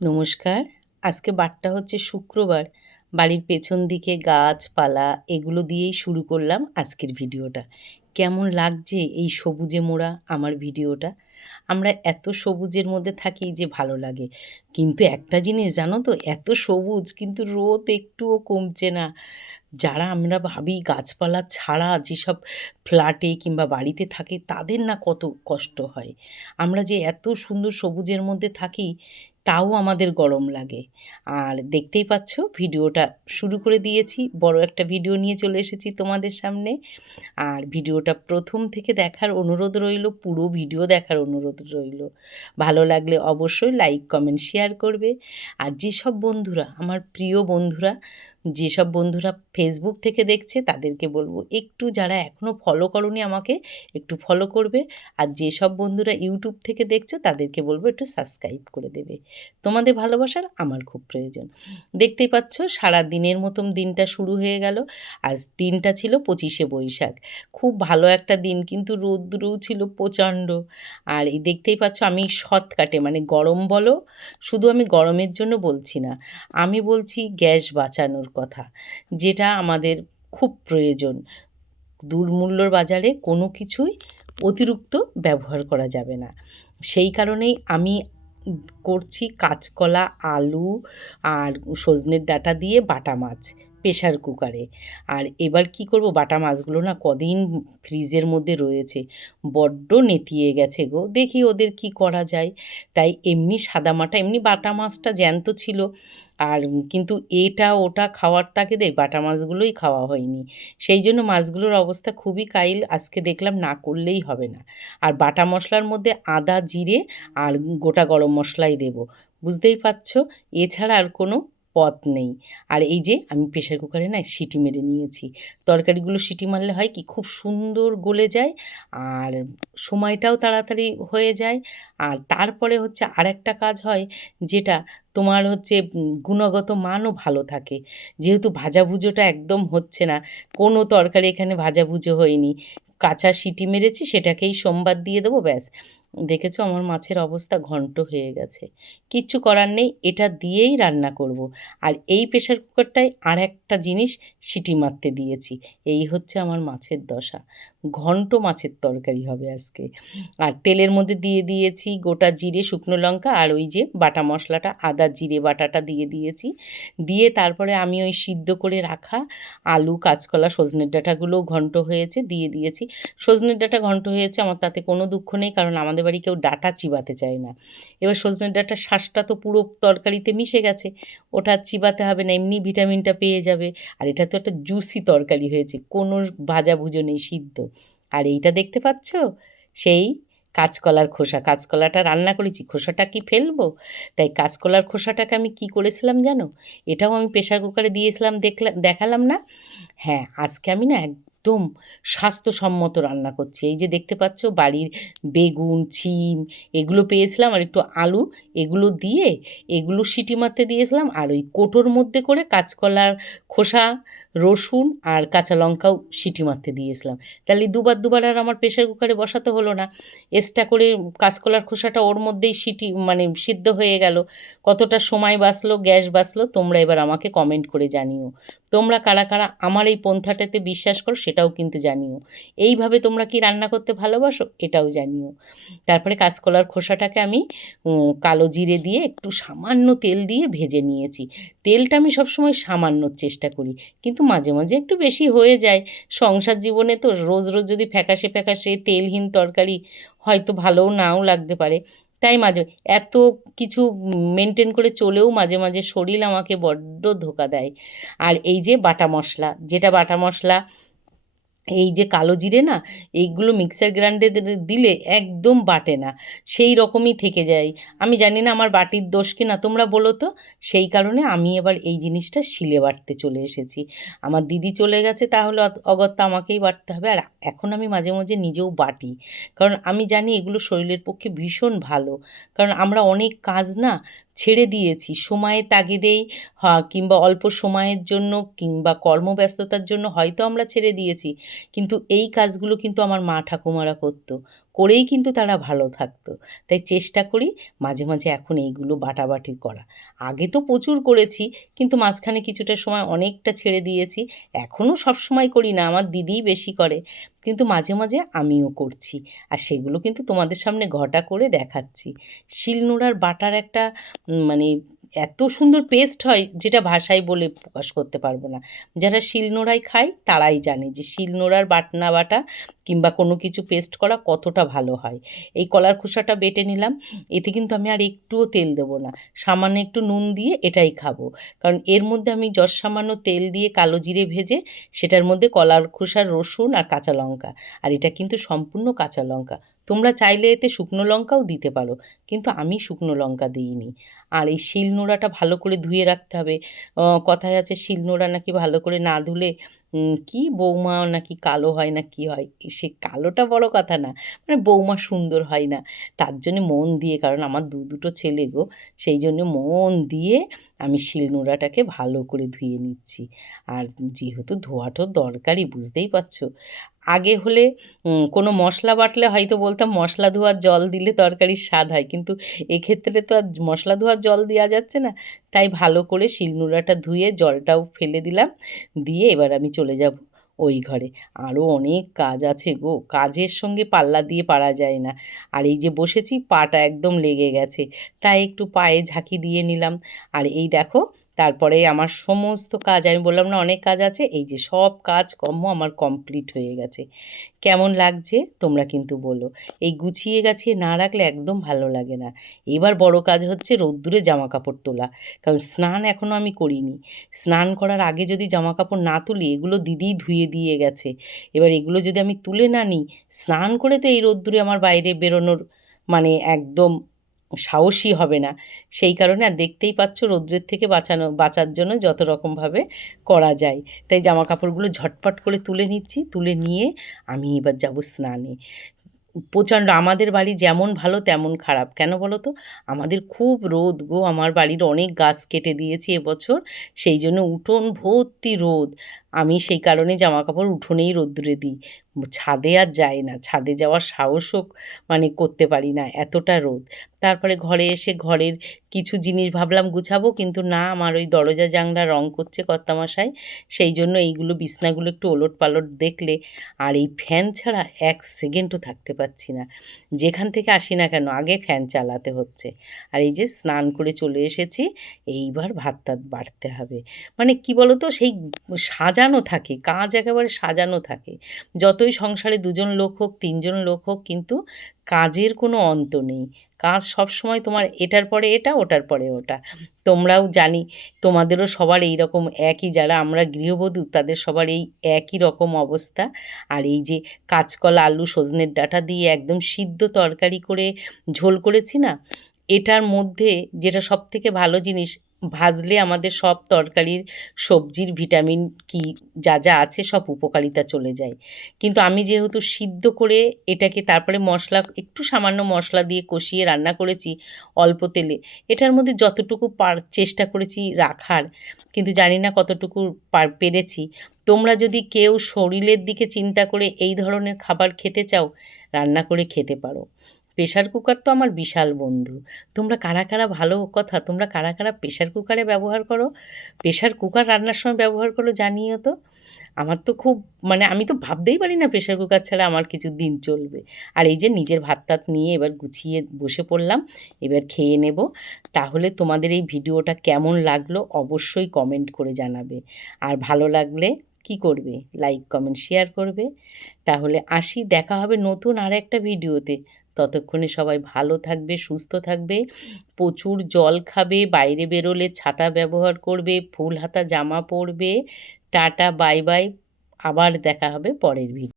নমস্কার। আজকে বারটা হচ্ছে শুক্রবার। বাড়ির পেছন দিকে গাছপালা এগুলো দিয়েই শুরু করলাম আজকের ভিডিওটা। কেমন লাগছে এই সবুজে মোড়া আমার ভিডিওটা? আমরা এত সবুজের মধ্যে থাকি যে ভালো লাগে। কিন্তু একটা জিনিস জানো তো? এত সবুজ কিন্তু রোদ একটুও কমছে না। যারা আমরা ভাবি গাছপালা ছাড়া যেসব ফ্ল্যাটে কিংবা বাড়িতে থাকে তাদের না কত কষ্ট হয়। আমরা যে এত সুন্দর সবুজের মধ্যে থাকি তাও আমাদের গরম লাগে। আর দেখতেই পাচ্ছ ভিডিওটা শুরু করে দিয়েছি। বড় একটা ভিডিও নিয়ে চলে এসেছি তোমাদের সামনে। আর ভিডিওটা প্রথম থেকে দেখার অনুরোধ রইলো, পুরো ভিডিও দেখার অনুরোধ রইলো। ভালো লাগলে অবশ্যই লাইক, কমেন্ট, শেয়ার করবে। আর যেসব বন্ধুরা আমার প্রিয় বন্ধুরা, যেসব বন্ধুরা ফেসবুক থেকে দেখছে তাদেরকে বলবো একটু যারা এখনও ফলো করোনি আমাকে একটু ফলো করবে। আর যেসব বন্ধুরা ইউটিউব থেকে দেখছো তাদেরকে বলবো একটু সাবস্ক্রাইব করে দেবে। তোমাদের ভালোবাসার আমার খুব প্রয়োজন। দেখতেই পাচ্ছ সারা দিনের মতন দিনটা শুরু হয়ে গেল। আজ দিনটা ছিল 25শে বৈশাখ। খুব ভালো একটা দিন কিন্তু রৌদ্রও ছিল প্রচণ্ড। আর এই দেখতেই পাচ্ছ আমি শর্টকাটে মানে গরম বলো, শুধু আমি গরমের জন্য বলছি না, আমি বলছি গ্যাস বাঁচানোর কথা, যেটা আমাদের খুব প্রয়োজন। দুর্মূল্যর বাজারে কোনো কিছুই অতিরিক্ত ব্যবহার করা যাবে না। সেই কারণেই আমি করছি কাঁচকলা, আলু আর সজনের ডাঁটা দিয়ে বাটা মাছ প্রেশার কুকারে। আর এবার কি করব, বাটা মাছগুলো না কদিন ফ্রিজের মধ্যে রয়েছে, বড্ড নেতিয়ে গেছে গো। দেখি ওদের কি করা যায়। তাই এমনি সাদামাটা এমনি বাটা মাছটা জ্যান্ত ছিল। আর কিন্তু এটা ওটা খাওয়ার তাগিদে বাটা মাছগুলোই খাওয়া হয়নি। সেই জন্য মাছগুলোর অবস্থা খুবই কাইল। আজকে দেখলাম না করলেই হবে না। আর বাটা মশলার মধ্যে আদা, জিরে আর গোটা গরম মশলাই দেবো। বুঝতেই পারছ, এছাড়া আর কোনো পথ নেই। আর এই যে আমি প্রেশার কুকারে না সিটি মেরে নিয়েছি। তরকারিগুলো সিটি মারলে হয় কি খুব সুন্দর গলে যায়, আর সময়টাও তাড়াতাড়ি হয়ে যায়। আর তারপরে হচ্ছে আরেকটা কাজ হয়, যেটা তোমার হচ্ছে গুণগত মানও ভালো থাকে। যেহেতু ভাজাভুজোটা একদম হচ্ছে না, কোনো তরকারি এখানে ভাজাভুজো হয়নি। কাঁচা সিটি মেরেছি, সেটাকেই সম্বাদ দিয়ে দেবো, ব্যাস। দেখেছো আমার মাছের অবস্থা ঘন্ট হয়ে গেছে। কিচ্ছু করার নেই, এটা দিয়েই রান্না করব। আর এই প্রেশার কুকারটায় আরেকটা জিনিস সিটি মারতে দিয়েছি। এই হচ্ছে আমার মাছের দশা। ঘন্ট মাছের তরকারি হবে আজকে। আর তেলের মধ্যে দিয়ে দিয়েছি গোটা জিরে, শুকনো লঙ্কা আর ওই যে বাটা মশলাটা আদা জিরে বাটাটা দিয়ে দিয়েছি। দিয়ে তারপরে আমি ওই সিদ্ধ করে রাখা আলু, কাঁচকলা, সজনের ডাঁটাগুলোও ঘন্ট হয়েছে দিয়ে দিয়েছি। সজনের ডাঁটা ঘন্ট হয়েছে আমার তাতে কোনো দুঃখ নেই, কারণ আমাদের বাড়ি কেউ ডাঁটা চিবাতে চায় না। এবার সজনের ডাঁটার শাঁসটা তো পুরো তরকারিতে মিশে গেছে, ওটা আর চিবাতে হবে না, এমনি ভিটামিনটা পেয়ে যাবে। আর এটা তো একটা জুসি তরকারি হয়েছে, কোনো ভাজাভুজো নেই, সিদ্ধ। আর এইটা দেখতে পাচ্ছ, সেই কাঁচকলার খোসা। কাঁচকলাটা রান্না করেছি, খোসাটা কি ফেলবো? তাই কাঁচকলার খোসাটাকে আমি কি করেছিলাম জানো? এটাও আমি প্রেশার কুকারে দিয়েছিলাম, দেখালাম না? হ্যাঁ, আজকে আমি না একদম স্বাস্থ্যসম্মত রান্না করছি। এই যে দেখতে পাচ্ছ বাড়ির বেগুন, শিম এগুলো পেয়েছিলাম আর একটু আলু, এগুলো দিয়ে এগুলো সিটি মারতে দিয়েছিলাম। আর ওই কৌটোর মধ্যে করে কাঁচকলার খোসা, রসুন আর কাঁচা লঙ্কাও সিটি মারতে দিয়েছিলাম। তাহলে দুবার আর আমার প্রেশার কুকারে বসাতে হলো না। এক্সট্রা করে কাঁচকলার খোসাটা ওর মধ্যেই সিটি মানে সিদ্ধ হয়ে গেল। কতটা সময় বাঁচলো, গ্যাস বাঁচলো, তোমরা এবার আমাকে কমেন্ট করে জানিও। তোমরা কারা কারা আমার এই পন্থাটাতে বিশ্বাস করো সেটাও কিন্তু জানিও। এইভাবে তোমরা কি রান্না করতে ভালোবাসো এটাও জানিও। তারপরে কাঁচকলার খোসাটাকে আমি কালো জিরে দিয়ে একটু সামান্য তেল দিয়ে ভেজে নিয়েছি। তেলটা আমি সবসময় সামান্যর চেষ্টা করি, কিন্তু মাঝে মাঝে একটু বেশি হয়ে যায়। সংসার জীবনে তো রোজ রোজ যদি ফ্যাকাশে ফ্যাকাশে তেলহীন তরকারি হয়তো ভালোও নাও লাগতে পারে। তাই মাঝে এত কিছু মেনটেন করে চলেও মাঝে মাঝে শরীর আমাকে বড্ড ধোঁকা দেয়। আর এই যে বাটা মশলা, যেটা বাটা মশলা এই যে কালো জিরে না, এইগুলো মিক্সার গ্রাইন্ডারে দিলে একদম বাটে না, সেই রকমই থেকে যায়। আমি জানি না আমার বাটির দোষ কি না, তোমরা বলো তো। সেই কারণে আমি এবার এই জিনিসটা শিলে বাটতে চলে এসেছি। আমার দিদি চলে গেছে, তাহলে অগত্যা আমাকেই বাটতে হবে। আর এখন আমি মাঝে মাঝে নিজেও বাটি, কারণ আমি জানি এগুলো শরীরের পক্ষে ভীষণ ভালো। কারণ আমরা অনেক কাজ না ছেড়ে দিয়েছি সময়ের তাগিদেই, কিংবা অল্প সময়ের জন্য কিংবা কর্মব্যস্ততার জন্য হয়তো আমরা ছেড়ে দিয়েছি। কিন্তু এই কাজগুলো কিন্তু আমার মা ঠাকুমারা করতো, করেই কিন্তু তারা ভালো থাকতো। তাই চেষ্টা করি মাঝে মাঝে এখন এইগুলো বাটাবাটি করা। আগে তো প্রচুর করেছি, কিন্তু মাঝখানে কিছুটা সময় অনেকটা ছেড়ে দিয়েছি। এখনও সবসময় করি না, আমার দিদিই বেশি করে, কিন্তু মাঝে মাঝে আমিও করছি। আর সেগুলো কিন্তু তোমাদের সামনে ঘটা করে দেখাচ্ছি। শিলনোড়ার বাটার একটা মানে এত সুন্দর পেস্ট হয়, যেটা ভাষায় বলে প্রকাশ করতে পারবো না। যারা শিলনোড়ায় খায় তারাই জানে যে শিলনোড়ার বাটনা বাটা কিংবা কোনো কিছু পেস্ট করা কতটা ভালো হয়। এই কলার খোসাটা বেটে নিলাম, এতে কিন্তু আমি আর একটুও তেল দেবো না, সামান্য একটু নুন দিয়ে এটাই খাবো। কারণ এর মধ্যে আমি সামান্য তেল দিয়ে কালো জিরে ভেজে সেটার মধ্যে কলার খোসার রসুন আর কাঁচা লঙ্কা, আর এটা কিন্তু সম্পূর্ণ কাঁচা লঙ্কা, তোমরা চাইলে এতে শুকনো লঙ্কাও দিতে পারো, কিন্তু আমি শুকনো লঙ্কা দিইনি। আর এই শিলনোড়াটা ভালো করে ধুয়ে রাখতে হবে। কথায় আছে শিলনোড়া নাকি ভালো করে না ধুলে কি বৌমা নাকি কালো হয় না কি হয়, সে কালোটা বড় কথা না, মানে বৌমা সুন্দর হয় না। তার জন্যে মন দিয়ে, কারণ আমার দুটো ছেলে গো, সেই জন্য মন দিয়ে আমি শিলনোড়াটাকে ভালো করে ধুয়ে নিচ্ছি। আর যেহেতু ধোয়াটো দরকারই, বুঝতেই পারছো। আগে হলে কোনো মশলা বাটলে হয়তো বলতাম মশলা ধোয়ার জল দিলে তরকারির স্বাদ হয়, কিন্তু এক্ষেত্রে তো আর মশলা ধোয়ার জল দেওয়া যাচ্ছে না। তাই ভালো করে শিলনোড়াটা ধুয়ে জলটাও ফেলে দিলাম, দিয়ে এবার আমি চলে যাব ওই ঘরে। আরও অনেক কাজ আছে গো, কাজের সঙ্গে পাল্লা দিয়ে পারা যায় না। আর এই যে বসেছি, পাটা একদম লেগে গেছে, তাই একটু পায়ে ঝাঁকি দিয়ে নিলাম। আর এই দেখো, তারপরে আমার সমস্ত কাজ, আমি বললাম না অনেক কাজ আছে, এই যে সব কাজকর্ম আমার কমপ্লিট হয়ে গেছে। কেমন লাগছে তোমরা কিন্তু বলো। এই গুছিয়ে গাছিয়ে না রাখলে একদম ভালো লাগে না। এবার বড় কাজ হচ্ছে রোদ্দুরে জামা কাপড় তোলা, কারণ স্নান এখনও আমি করিনি। স্নান করার আগে যদি জামা কাপড় না তুলি, এগুলো দিদিই ধুয়ে দিয়ে গেছে, এবার এগুলো যদি আমি তুলে না নিই, স্নান করে তো এই রোদ্দুরে আমার বাইরে বেরোনোর মানে একদম সাহসই হবে না। সেই কারণে আর দেখতেই পাচ্ছ রৌদ্রের থেকে বাঁচার জন্য যত রকমভাবে করা যায়, তাই জামা কাপড়গুলো ঝটপট করে তুলে নিচ্ছি। তুলে নিয়ে আমি এবার যাব স্নানে। প্রচণ্ড, আমাদের বাড়ি যেমন ভালো তেমন খারাপ, কেন বলো তো? আমাদের খুব রোদ গো, আমার বাড়ির অনেক গাছ কেটে দিয়েছি এবছর, সেই জন্য উঠোন ভর্তি রোদ। আমি সেই কারণে জামা কাপড় উঠোনেই রোদ্দুরে দিই, ছাদে আর যাই না, ছাদে যাওয়ার সাহসও মানে করতে পারি না, এতটা রোদ। তারপরে ঘরে এসে ঘরের কিছু জিনিস ভাবলাম গুছাবো, কিন্তু না, আমার ওই দরজা জানলা রং করছে কর্তামশাই, সেই জন্য এইগুলো বিছনাগুলো একটু ওলট পালট দেখলে, আর এই ফ্যান ছাড়া এক সেকেন্ডও থাকতে পারছি না, যেখান থেকে আসি না কেন আগে ফ্যান চালাতে হচ্ছে। আর এই যে স্নান করে চলে এসেছি, এইবার ভাত টাত বাড়তে হবে। মানে কি বলো তো, সেই সাজানো থাকে কাজ, একেবারে সাজানো থাকে। যতই সংসারে দুজন লোক হোক, তিনজন লোক হোক, কিন্তু কাজের কোনো অন্ত নেই। কাজ সবসময় তোমার এটার পরে এটা, ওটার পরে ওটা। তোমরাও জানি, তোমাদেরও সবার এই রকম একই, যারা আমরা গৃহবধূ তাদের সবার এই একই রকম অবস্থা। আর এই যে কাঁচকলা আলু সজনের ডাঁটা দিয়ে একদম সিদ্ধ তরকারি করে ঝোল করেছি না, এটার মধ্যে যেটা সবথেকে ভালো জিনিস, ভাজলে আমাদের সব তরকারির সবজির ভিটামিন কি যা যা আছে সব উপকারিতা চলে যায়। কিন্তু আমি যেহেতু সিদ্ধ করে এটাকে তারপরে মশলা, একটু সামান্য মশলা দিয়ে কষিয়ে রান্না করেছি অল্প তেলে, এটার মধ্যে যতটুকু চেষ্টা করেছি রাখার, কিন্তু জানি না কতটুকু পেরেছি। তোমরা যদি কেউ শরীরের দিকে চিন্তা করে এই ধরনের খাবার খেতে চাও, রান্না করে খেতে পারো। প্রেশার কুকার তো আমার বিশাল বন্ধু। তোমরা কারা কারা, ভালো কথা, তোমরা কারা কারা প্রেশার কুকারে ব্যবহার করো, প্রেশার কুকার রান্নার সময় ব্যবহার করো জানিও তো। আমার তো খুব, মানে আমি তো ভাবতেই পারি না প্রেশার কুকার ছাড়া আমার কিছু দিন চলবে। আর এই যে নিজের ভাত টাত নিয়ে এবার গুছিয়ে বসে পড়লাম, এবার খেয়ে নেব। তাহলে তোমাদের এই ভিডিওটা কেমন লাগলো অবশ্যই কমেন্ট করে জানাবে। আর ভালো লাগলে কি করবে, লাইক কমেন্ট শেয়ার করবে। তাহলে আসি, দেখা হবে নতুন আর একটা ভিডিওতে। ততক্ষণে সবাই ভালো থাকবে, সুস্থ থাকবে, প্রচুর জল খাবে, বাইরে বেরোলে ছাতা ব্যবহার করবে, ফুল হাতা জামা পরবে। Tata, bye bye. আবার দেখা হবে পরের ভিডিও।